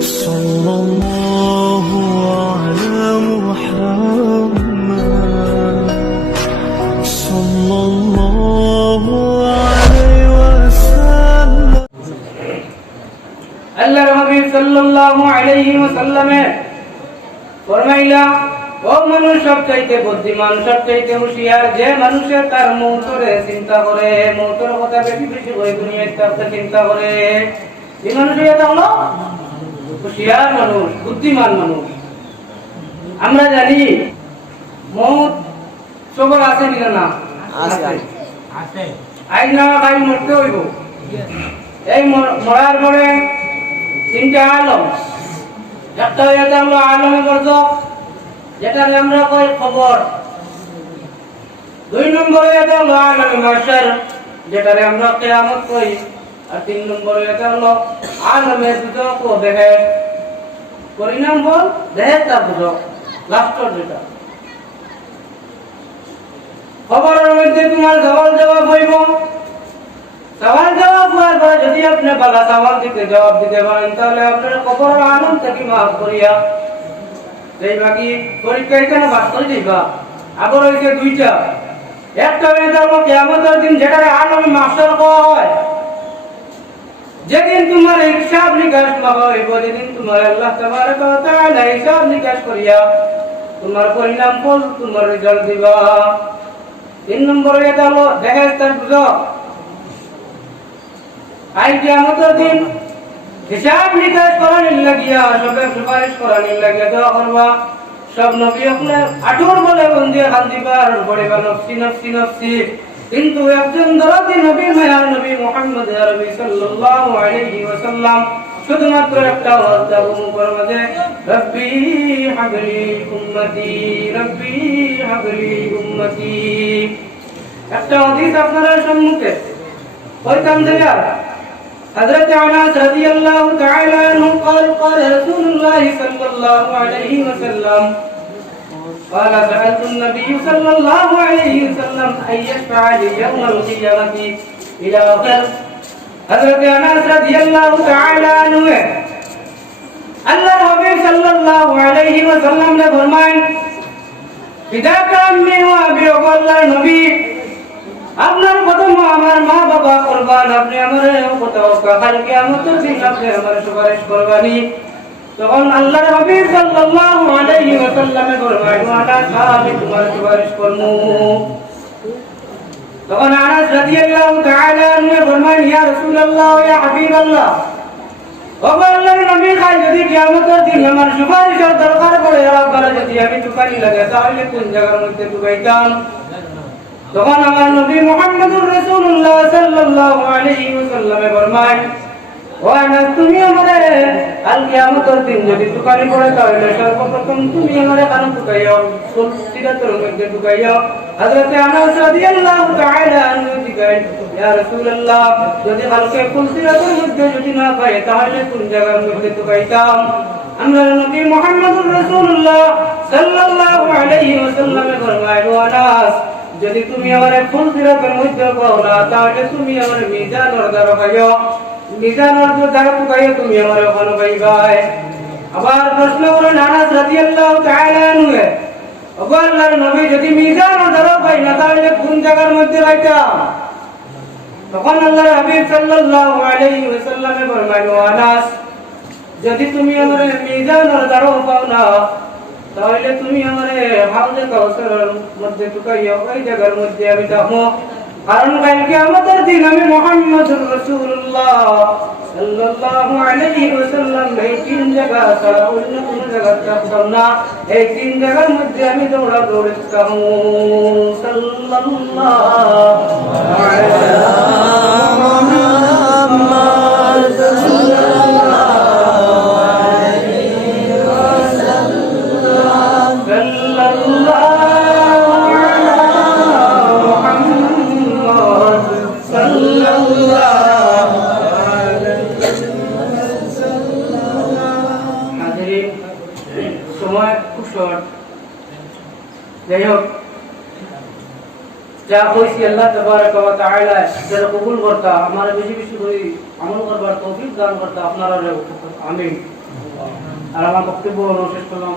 صلى الله على محمد صلى الله عليه وسلم আল্লাহর হাবিব সাল্লাল্লাহু আলাইহি ওয়াসাল্লামে ফরমাইলা, ও মানুষ সবচাইতে বুদ্ধিমান, সবচাইতে হুঁশিয়ার যে মানুষের তার মৌতরে চিন্তা করে, মৌতর কথা বেশি বেশি করে দুনিয়ায় তার চিন্তা করে, এই মানুষই হলো হুঁশিয়ার মানুষ, বুদ্ধিমান মানুষ। আমরা জানি মৌত সবার আছে না? আছে। আইন না ভাই মরতে হইব। এই মরার পরে তিনটা আলম, একটা হলো আলমে বরজখ, যেটাকে আমরা কই খবর। দুই নম্বরে হলো আলমে মাহশর, যেটাকে আমরা কিয়ামত কই। আর তিন নম্বরে হলো আলমে দুজক ও দেহে পরিণাম বল, দেহে তার দুজক লাস্টর যেটা খবরের মধ্যে তোমার সওয়াল জবাব হইব। সওয়াল জবাব হওয়ার পরে যদি আপনি বালা সওয়াল দিতে জবাব দিতে পারেন, তাহলে আপনার কবরের আলম থেকে মাফ করিয়া এই বাকি পরীক্ষা এখানে বাস করে যাইবা। আবার হয়েছে দুইটা, একটা হয়ে যাবো কিয়ামতের দিন, যেটা আলমে মাহশর কওয়া হয়। যেদিন তোমার হিসাব নিকাশ লাগা হইব, যেদিন তোমার আল্লাহ তাবারক ওয়া তাআলা হিসাব নিকাশ করিয়া তোমার পরিণাম ফল তোমার রেজাল্ট দিবা। তিন নম্বরে এটা হলো দেহের বুঝক। আই কিয়ামতের দিন হিসাব নিকাশ করার লাগিয়া, সবে সুপারিশ করার লাগিয়া দোয়া করবা। সব নবী আপনি আঠুর বলে বন্দিয়া খান দিবা আর বলিবা নফসি নফসি নফসি। কিন্তু একজন দরদি নবী, মায়ার নবী মুহাম্মদ আরবি সাল্লাল্লাহু আলাইহি ওয়াসাল্লাম শুধুমাত্র একটা ওয়াদা করবে যে রব্বি হাবলি উম্মতি, রব্বি হাবলি উম্মতি। একটা হাদিস আপনাদের সম্মুখে কইতাম দেখা। حضرت انس رضي الله تعالى عنه قال قال رسول الله صلى الله عليه وسلم قال سألت النبي صلى الله عليه وسلم أن يشفع لي يوم القيامة إلى آخر. حضرت انس رضي الله تعالى عنه আল্লাহর হাবিব সাল্লাল্লাহু আলাইহি ওয়াসাল্লাম ने फरमाया পিতাকে আমি ও আবি ও আল্লাহর নবী, আপনার প্রথম আমার মা বাবা কুরবান, আপনি আমারে কোথাও কাল কিয়ামতের দিন আপনি আমার সুপারিশ করবানি। তখন আল্লাহর হাবিব সাল্লাল্লাহু আলাইহি ওয়াসাল্লামে ফরমায়, আমি তোমার সুপারিশ করব। তখন আনাস রাদিয়াল্লাহু তাআলা আনহু ফরমায়, ইয়া রাসূলুল্লাহ, ইয়া হাবিবাল্লাহ, ও আল্লাহর নবী, কাল যদি কিয়ামতের দিন আমার সুপারিশের দরকার পড়ে, আল্লাহ যদি আমি টুকানি লাগে, তাহলে কোন জায়গার মধ্যে টুকাইতাম? তখন আমার নবী মুহাম্মদুর রাসূলুল্লাহ সাল্লাল্লাহু আলাইহি ওয়াসাল্লামে ফরমায়, ও আনাস, তুমি আমারে কাল কিয়ামতের দিন যদি টুকানি পড়ে, তাহলে সর্বপ্রথম তুমি আমারে কান টুকাইও, সিরাতের মধ্যে টুকাইও। হযরত আনাস রাদিয়াল্লাহু তাআলা আনহু জিজ্ঞাসা, ইয়া রাসূলুল্লাহ, যদি কালকে সিরাতের মধ্যে যদি না পাই, তাহলে কোন জায়গার মধ্যে টুকাইতাম? আমরা নবী মুহাম্মদুর রাসূলুল্লাহ সাল্লাল্লাহু আলাইহি ওয়াসাল্লামে ফরমায়, ও আনাস, যদি তুমি আমার ফুল সিরাতের মধ্যে পাও না, তাহলে তুমি আমার মিজানের দ্বারা পাইও, মিজানের দ্বারা পাইও তুমি আমার ওখানে পাইবাই। আবার প্রশ্ন করেন আনাস রাদিয়াল্লাহু তাআলা আনহু, ও আল্লাহর নবী, যদি মিজানের দ্বারা পাই না, তাহলে কোন জায়গার মধ্যে পাইতাম? তখন আল্লাহর হাবিব সাল্লাল্লাহু আলাইহি ওয়াসাল্লামে ফরমায়, ও আনাস, যদি তুমি আমার মিজানের দ্বারা পাও না, তাহলে তুমি আমারে হাউজে কাউসারের মধ্যে টুকাইও, ওই জায়গার মধ্যে আমি যাবো। কারণ কালকে আমাদের দিন আমি মুহাম্মদুর রাসূলুল্লাহ সাল্লাল্লাহু আলাইহি ওয়াসাল্লাম এই তিন জায়গা ছাড়া অন্য কোনো জায়গা থাকতাম না। এই তিন জায়গার মধ্যে আমি দৌড়াদৌড়ি করতাম। সাল্লাল্লাহু আলাইহি যা কইছি আল্লাহ তাবারক ওয়া তাআলা যেন কবুল করতা, আমার বেশি বেশি করে আমল করবার তৌফিক দান করতা আপনারা। আমিন। আর আমার বক্তব্য শেষ করলাম।